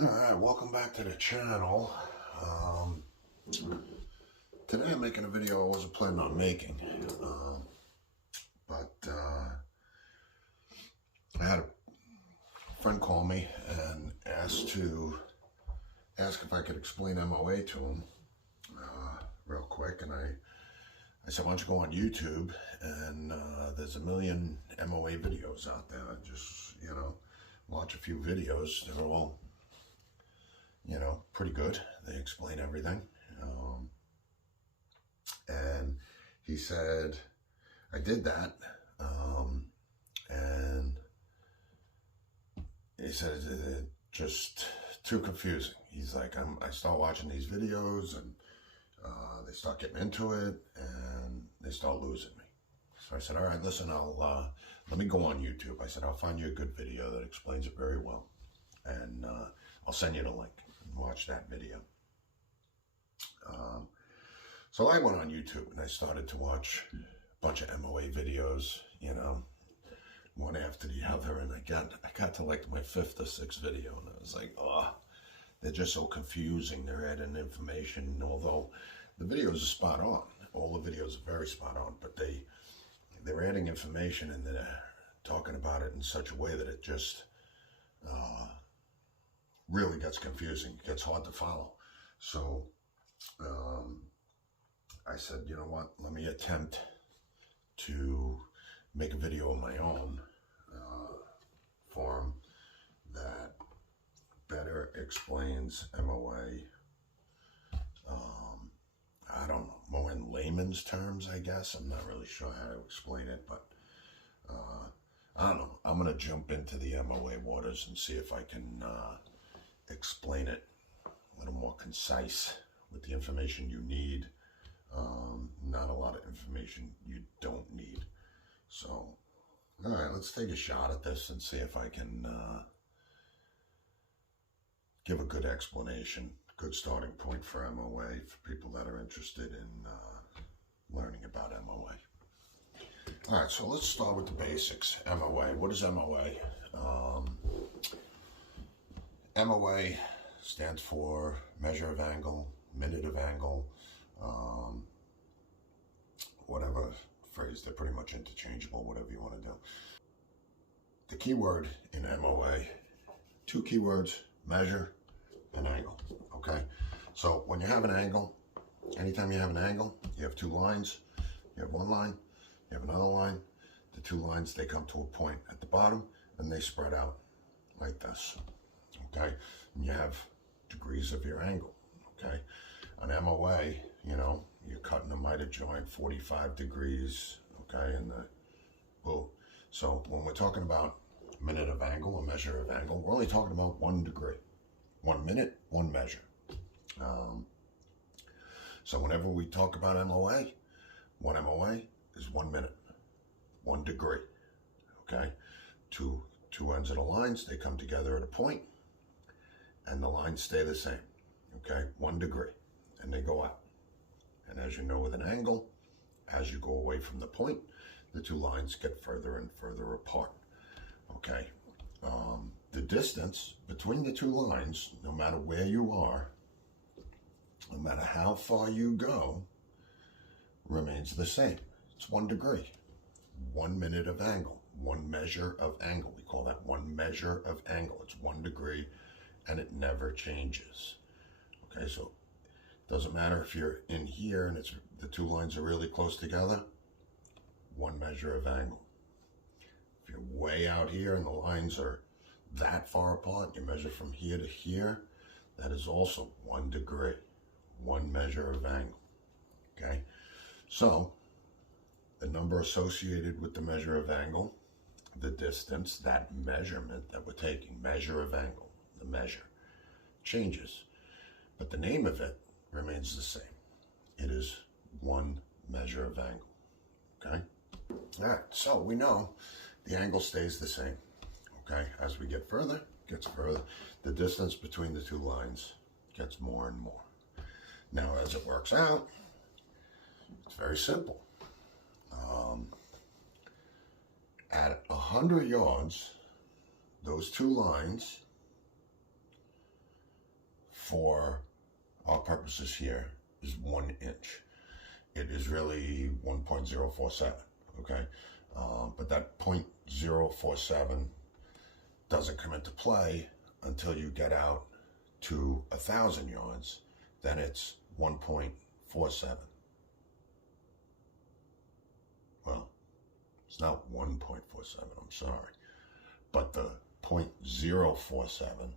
Alright, welcome back to the channel. Today I'm making a video I wasn't planning on making, but I had a friend call me and ask if I could explain MOA to him real quick, and I said, why don't you go on YouTube, and there's a million MOA videos out there. Just, watch a few videos. They're all pretty good. They explain everything. And he said, I did that. And he said, it's just too confusing. He's like, I start watching these videos and they start getting into it and they start losing me. So I said, all right, listen, let me go on YouTube. I said, I'll find you a good video that explains it very well. And I'll send you the link. Watch that video. So I went on YouTube and I started to watch a bunch of MOA videos, one after the other, and I got to like my fifth or sixth video, and I was like, oh, they're just so confusing. They're adding information, and although the videos are spot on, all the videos are very spot on, but they're adding information and they're talking about it in such a way that it just really gets confusing. It gets hard to follow. So I said, you know what, let me attempt to make a video of my own form that better explains MOA, I don't know, more in layman's terms, I guess. I'm not really sure how to explain it, but I don't know. I'm going to jump into the MOA waters and see if I can explain it a little more concise with the information you need. Not a lot of information you don't need. So, all right, let's take a shot at this and see if I can give a good explanation, good starting point for MOA for people that are interested in learning about MOA. All right, so let's start with the basics. MOA. What is MOA? MOA stands for measure of angle, minute of angle, whatever phrase. They're pretty much interchangeable, whatever you want to do. The key word in MOA, two keywords, measure and angle, okay? So when you have an angle, anytime you have an angle, you have two lines. You have one line, you have another line. The two lines, they come to a point at the bottom and they spread out like this, okay? And you have degrees of your angle, okay? On MOA, you're cutting a miter joint 45 degrees, okay, and boom. So when we're talking about minute of angle, a measure of angle, we're only talking about 1 degree. 1 minute, 1 measure. So whenever we talk about MOA, 1 MOA is 1 minute, 1 degree, okay? Two ends of the lines, they come together at a point, and the lines stay the same, okay? 1 degree, and they go out. And as you know, with an angle, as you go away from the point, the two lines get further and further apart, okay? The distance between the two lines, no matter where you are, no matter how far you go, remains the same. It's 1 degree, 1 minute of angle, 1 measure of angle. We call that 1 measure of angle. It's 1 degree, and it never changes, okay? So doesn't matter if you're in here and the two lines are really close together, 1 measure of angle. If you're way out here and the lines are that far apart, you measure from here to here, that is also 1 degree, 1 measure of angle, okay? So the number associated with the measure of angle, the distance, that measurement that we're taking, measure of angle, the measure, changes, but the name of it remains the same. It is 1 measure of angle, okay? All right, so we know the angle stays the same, okay? As we get further, it gets further. The distance between the two lines gets more and more. Now, as it works out, it's very simple. At 100 yards, those two lines for our purposes here is 1 inch. It is really 1.047, okay? But that 0.047 doesn't come into play until you get out to 1,000 yards. Then it's 1.47. Well, it's not 1.47, I'm sorry. But the 0.047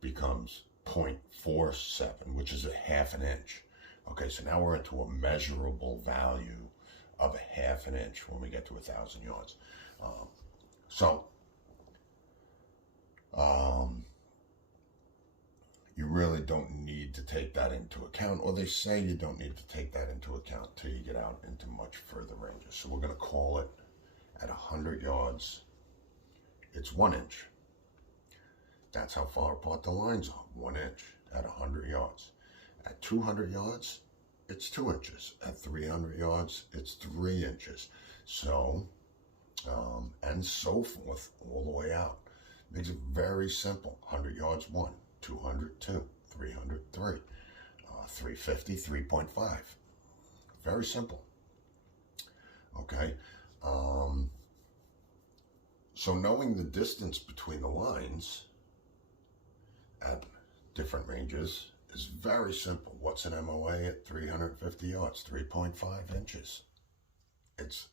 becomes 0.47, which is a ½ an inch. Okay, so now we're into a measurable value of a ½ an inch when we get to 1,000 yards. You really don't need to take that into account, or they say you don't need to take that into account until you get out into much further ranges. So we're going to call it at 100 yards, it's 1 inch. That's how far apart the lines are, 1 inch at 100 yards. At 200 yards, it's 2 inches. At 300 yards, it's 3 inches. So, and so forth, all the way out. Makes it very simple. 100 yards, 1. 200, 2. 300, 3. 350, 3.5. Very simple. Okay. So knowing the distance between the lines at different ranges is very simple. What's an MOA at 350 yards? 3.5 inches. It's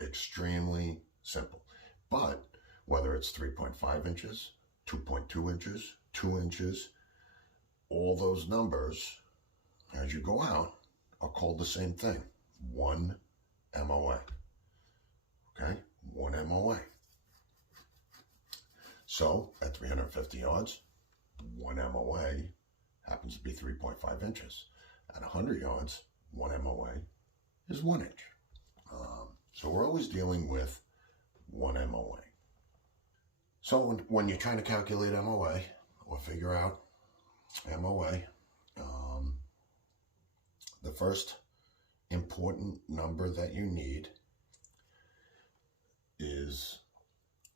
extremely simple. But whether it's 3.5 inches, 2.2 inches, 2 inches, all those numbers, as you go out, are called the same thing. 1 MOA. Okay? 1 MOA. So, at 350 yards, 1 MOA happens to be 3.5 inches. At 100 yards, 1 MOA is 1 inch. So we're always dealing with 1 MOA. So when you're trying to calculate MOA or figure out MOA, the first important number that you need is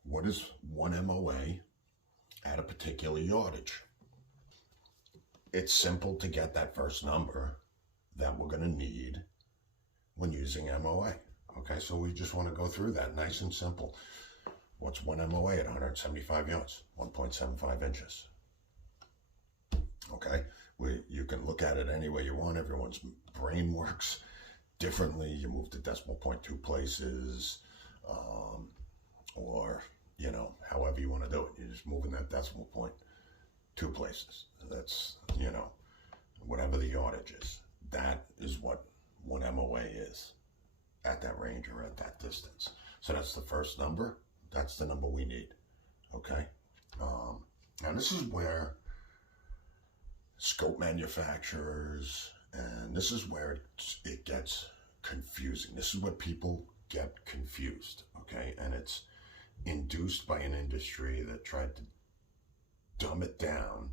what is 1 MOA at a particular yardage. It's simple to get that first number that we're going to need when using MOA. Okay, so we just want to go through that nice and simple. What's 1 MOA at 175 yards? 1.75 inches. Okay, you can look at it any way you want. Everyone's brain works differently. You move the decimal point 2 places, or, you know, however you want to do it. You're just moving that decimal point 2 places. That's, you know, whatever the yardage is. That is what 1 MOA is at that range or at that distance. So that's the first number. That's the number we need. Okay? Now this is where scope manufacturers, and this is where it gets confusing. This is where people get confused. Okay? And it's induced by an industry that tried to dumb it down,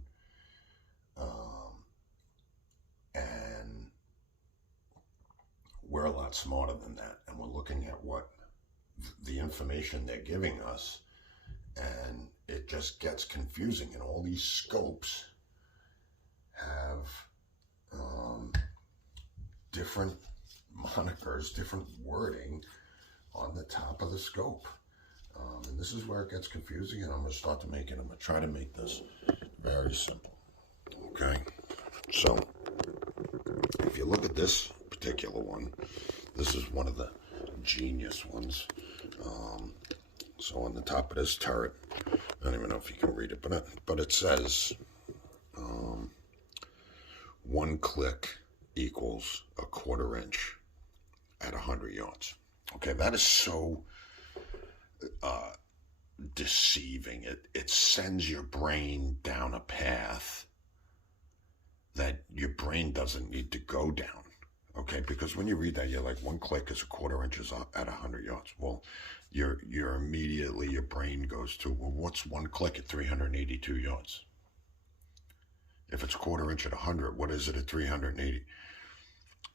and we're a lot smarter than that, and we're looking at what the information they're giving us, and it just gets confusing. And all these scopes have different monikers, different wording on the top of the scope. And this is where it gets confusing, and I'm going to start to make it. I'm going to try to make this very simple. Okay? So, if you look at this particular one, this is one of the genius ones. So on the top of this turret, I don't even know if you can read it, but it says 1 click equals 1/4 inch at 100 yards. Okay, that is so deceiving. It sends your brain down a path that your brain doesn't need to go down. Okay, because when you read that, you're like, 1 click is 1/4 inches at 100 yards. Well, you're immediately, your brain goes to, well, what's 1 click at 382 yards? If it's 1/4 inch at 100, what is it at 380?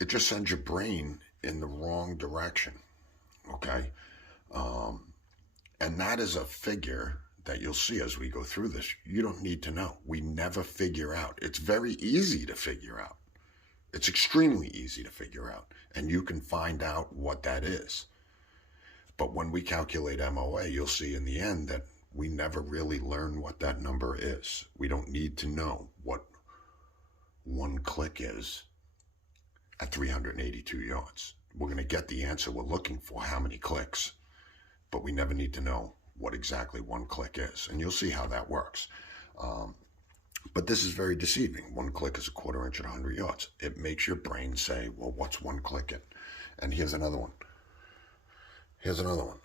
It just sends your brain in the wrong direction. Okay, and that is a figure that you'll see as we go through this, you don't need to know. We never figure out. It's very easy to figure out. It's extremely easy to figure out, and you can find out what that is. But when we calculate MOA, you'll see in the end that we never really learn what that number is. We don't need to know what one click is at 382 yards. We're going to get the answer we're looking for, how many clicks, but we never need to know what exactly one click is. And you'll see how that works. But this is very deceiving. One click is a quarter inch at 100 yards. It makes your brain say, well, what's one click in? And here's another one. Here's another one.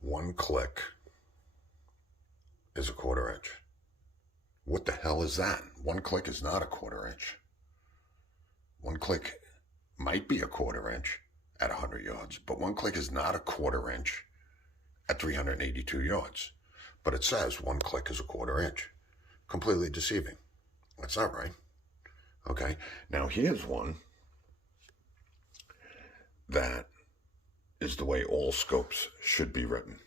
One click is a quarter inch. What the hell is that? One click is not a quarter inch. One click might be a quarter inch at 100 yards, but one click is not a quarter inch at 382 yards. But it says one click is a quarter inch. Completely deceiving. That's not right. Okay, now here's one that is the way all scopes should be written.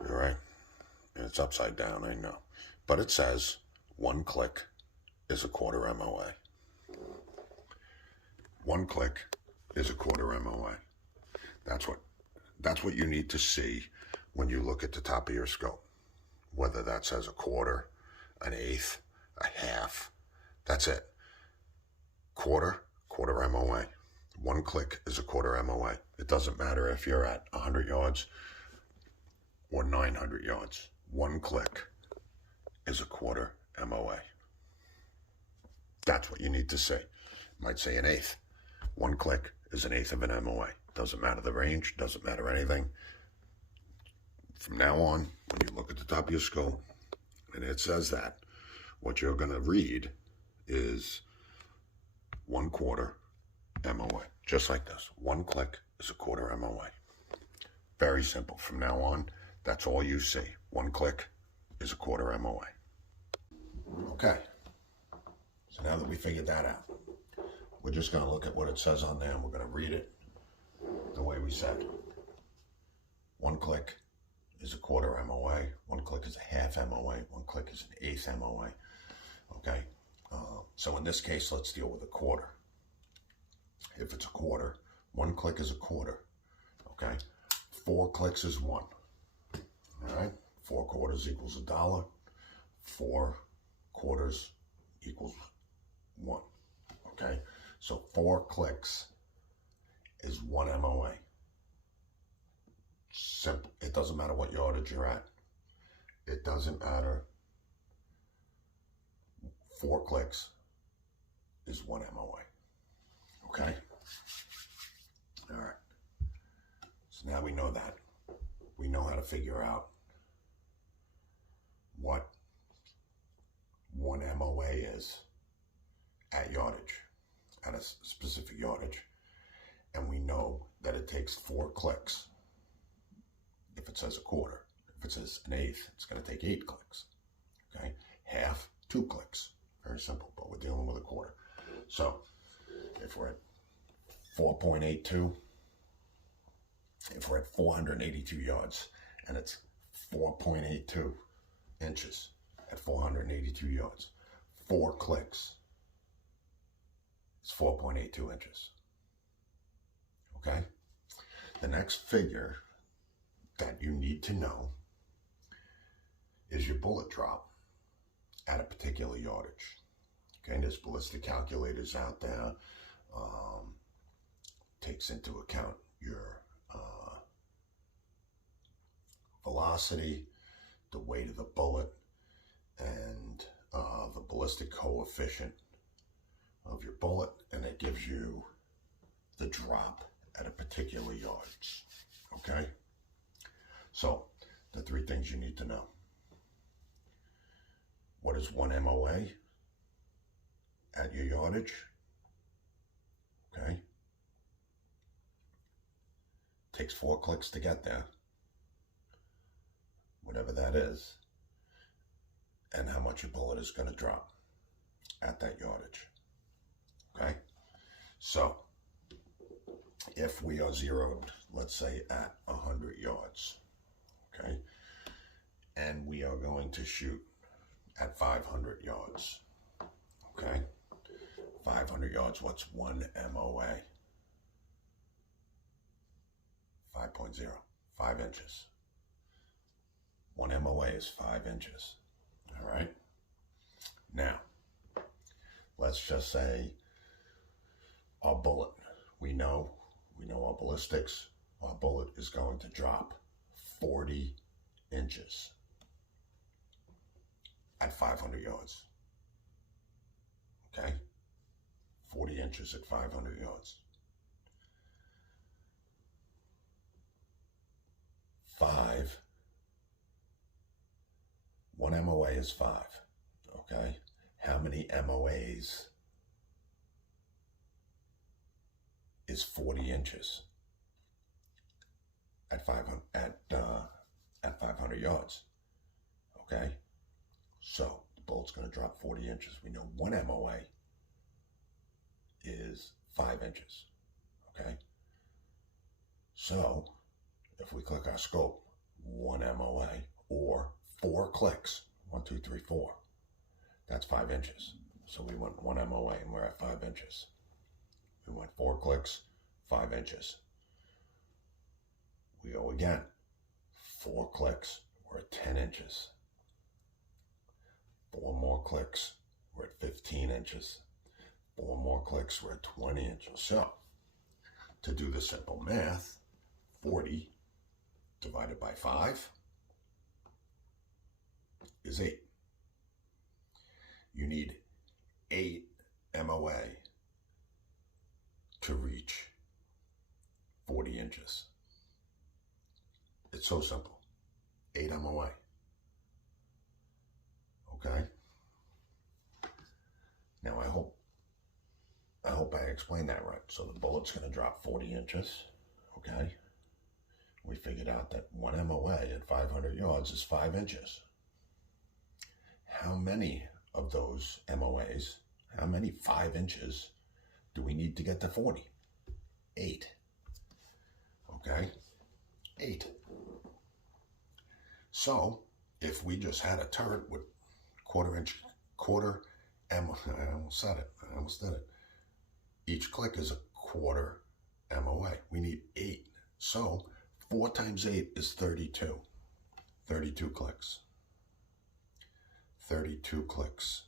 All right, and it's upside down, I know. But it says one click is a quarter MOA. One click is a quarter MOA. That's what you need to see when you look at the top of your scope. Whether that says a quarter, an eighth, a half, that's it. Quarter MOA. One click is a quarter MOA. It doesn't matter if you're at 100 yards or 900 yards. One click is a quarter MOA. That's what you need to say. It might say an eighth. One click is an eighth of an MOA. Doesn't matter the range, doesn't matter anything. From now on, when you look at the top of your scope and it says that, what you're going to read is 1/4 MOA. Just like this. One click is a quarter MOA. Very simple. From now on, that's all you see. One click is a quarter MOA. Okay. So now that we figured that out, we're just going to look at what it says on there and we're going to read it the way we said. One click is a quarter MOA. One click is a half MOA. One click is an eighth MOA. Okay. So in this case, let's deal with a quarter. If it's a quarter, one click is a quarter. Okay. 4 clicks is 1. All right. 4 quarters equals $1. 4 quarters equals 1. Okay. So 4 clicks is 1 MOA. Simple. It doesn't matter what yardage you're at. It doesn't matter. 4 clicks is 1 MOA. Okay? All right. So now we know that. We know how to figure out what 1 MOA is at yardage, at a specific yardage. And we know that it takes 4 clicks. If it says a quarter, if it says an eighth, it's going to take 8 clicks. Okay? Half, 2 clicks. Very simple, but we're dealing with a quarter. So if we're at 4.82, if we're at 482 yards and it's 4.82 inches at 482 yards, 4 clicks is 4.82 inches. Okay? The next figure that you need to know is your bullet drop at a particular yardage. Okay, there's ballistic calculators out there. Takes into account your velocity, the weight of the bullet, and the ballistic coefficient of your bullet, and it gives you the drop at a particular yardage. Okay? So, the 3 things you need to know. What is 1 MOA at your yardage? Okay? Takes 4 clicks to get there. Whatever that is. And how much your bullet is going to drop at that yardage. Okay? So, if we are zeroed, let's say at 100 yards, okay, we are going to shoot at 500 yards. Okay? 500 yards, what's one MOA? 5.0, 5 inches. One MOA is 5 inches. All right? Now, let's just say our bullet. We know our ballistics. Our bullet is going to drop 40 inches at 500 yards. Okay? 40 inches at 500 yards. 1 MOA is 5. Okay? How many MOAs is 40 inches at 500 yards? Okay? So the bullet's going to drop 40 inches. We know 1 MOA is 5 inches. Okay? So if we click our scope, 1 MOA or 4 clicks, 1, 2, 3, 4, that's 5 inches. So we went 1 MOA and we're at 5 inches. We went 4 clicks, 5 inches. We go again, 4 clicks, we're at 10 inches. 4 more clicks, we're at 15 inches. 4 more clicks, we're at 20 inches. So, to do the simple math, 40 divided by 5 is 8. You need 8 MOA to reach 40 inches. It's so simple. 8 MOA. Okay? Now I hope I explained that right. So the bullet's going to drop 40 inches. Okay? We figured out that 1 MOA at 500 yards is 5 inches. How many of those MOAs, how many 5 inches do we need to get to 40? 8. Okay? 8. So, if we just had a turret with quarter MOA, I almost did it. Each click is a quarter MOA. We need 8. So, 4 times 8 is 32. 32 clicks. 32 clicks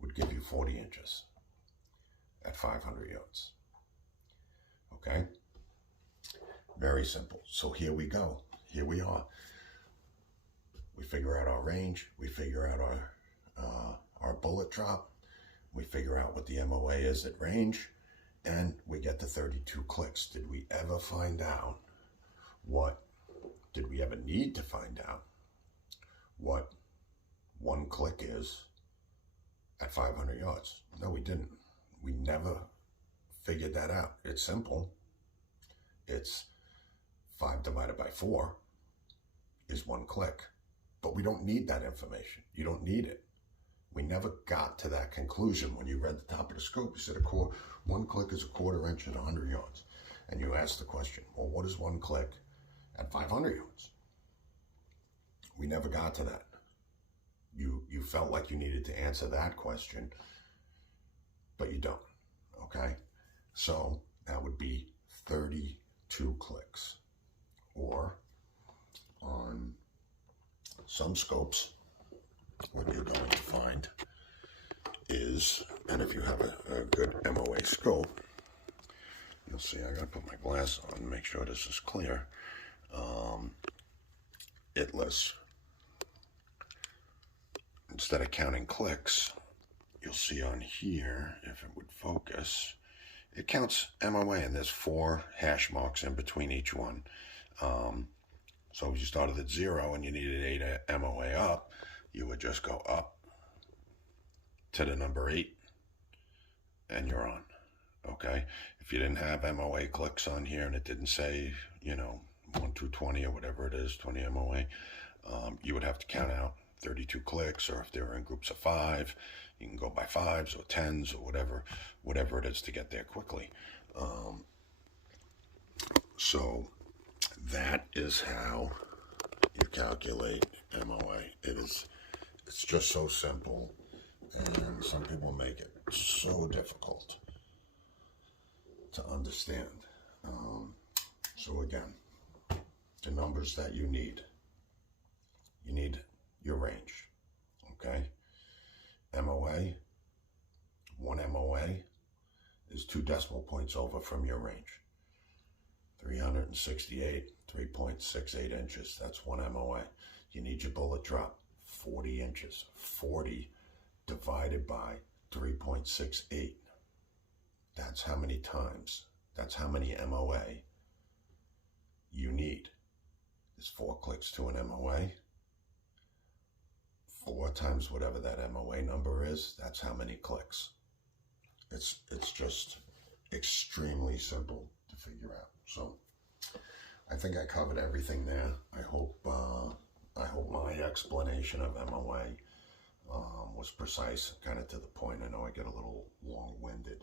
would give you 40 inches at 500 yards. Okay? Very simple. So here we go. Here we are. We figure out our range. We figure out our bullet drop. We figure out what the MOA is at range. And we get to 32 clicks. Did we ever find out did we ever need to find out what 1 click is at 500 yards? No, we didn't. We never figured that out. It's simple. It's 5 divided by 4 is 1 click. But we don't need that information. You don't need it. We never got to that conclusion when you read the top of the scope. You said 1 click is a quarter inch at 100 yards. And you asked the question, well, what is 1 click at 500 yards? We never got to that. You felt like you needed to answer that question, but you don't, okay? So that would be 32 clicks. Or on some scopes, what you're going to find is, and if you have a good MOA scope, you'll see I gotta put my glass on and make sure this is clear. It lists, instead of counting clicks, you'll see on here, if it would focus, it counts MOA, and there's 4 hash marks in between each one. So if you started at 0 and you needed 8 MOA up, you would just go up to the number 8 and you're on. Okay? If you didn't have MOA clicks on here and it didn't say, 1 to 20 or whatever it is, 20 MOA, you would have to count out 32 clicks, or if they were in groups of 5, you can go by 5s or 10s or whatever it is to get there quickly. So that is how you calculate MOA. It's just so simple, and some people make it so difficult to understand. So again, the numbers that you need your range, okay? MOA, one MOA is 2 decimal points over from your range. 368, 3.68 inches, that's one MOA. You need your bullet drop, 40 inches. 40 divided by 3.68. That's how many times, that's how many MOA you need. There's 4 clicks to an MOA. 4 times whatever that MOA number is, that's how many clicks. It's just extremely simple to figure out. So I think I covered everything there. I hope my explanation of MOA was precise, kind of to the point. I know I get a little long-winded,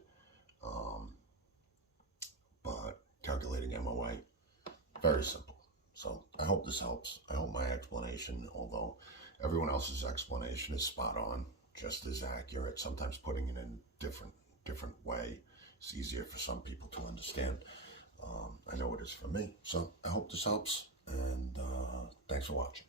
but calculating MOA, very simple. So I hope this helps. I hope my explanation, although everyone else's explanation is spot on, just as accurate, sometimes putting it in different way, it's easier for some people to understand. I know it is for me. So I hope this helps, and thanks for watching.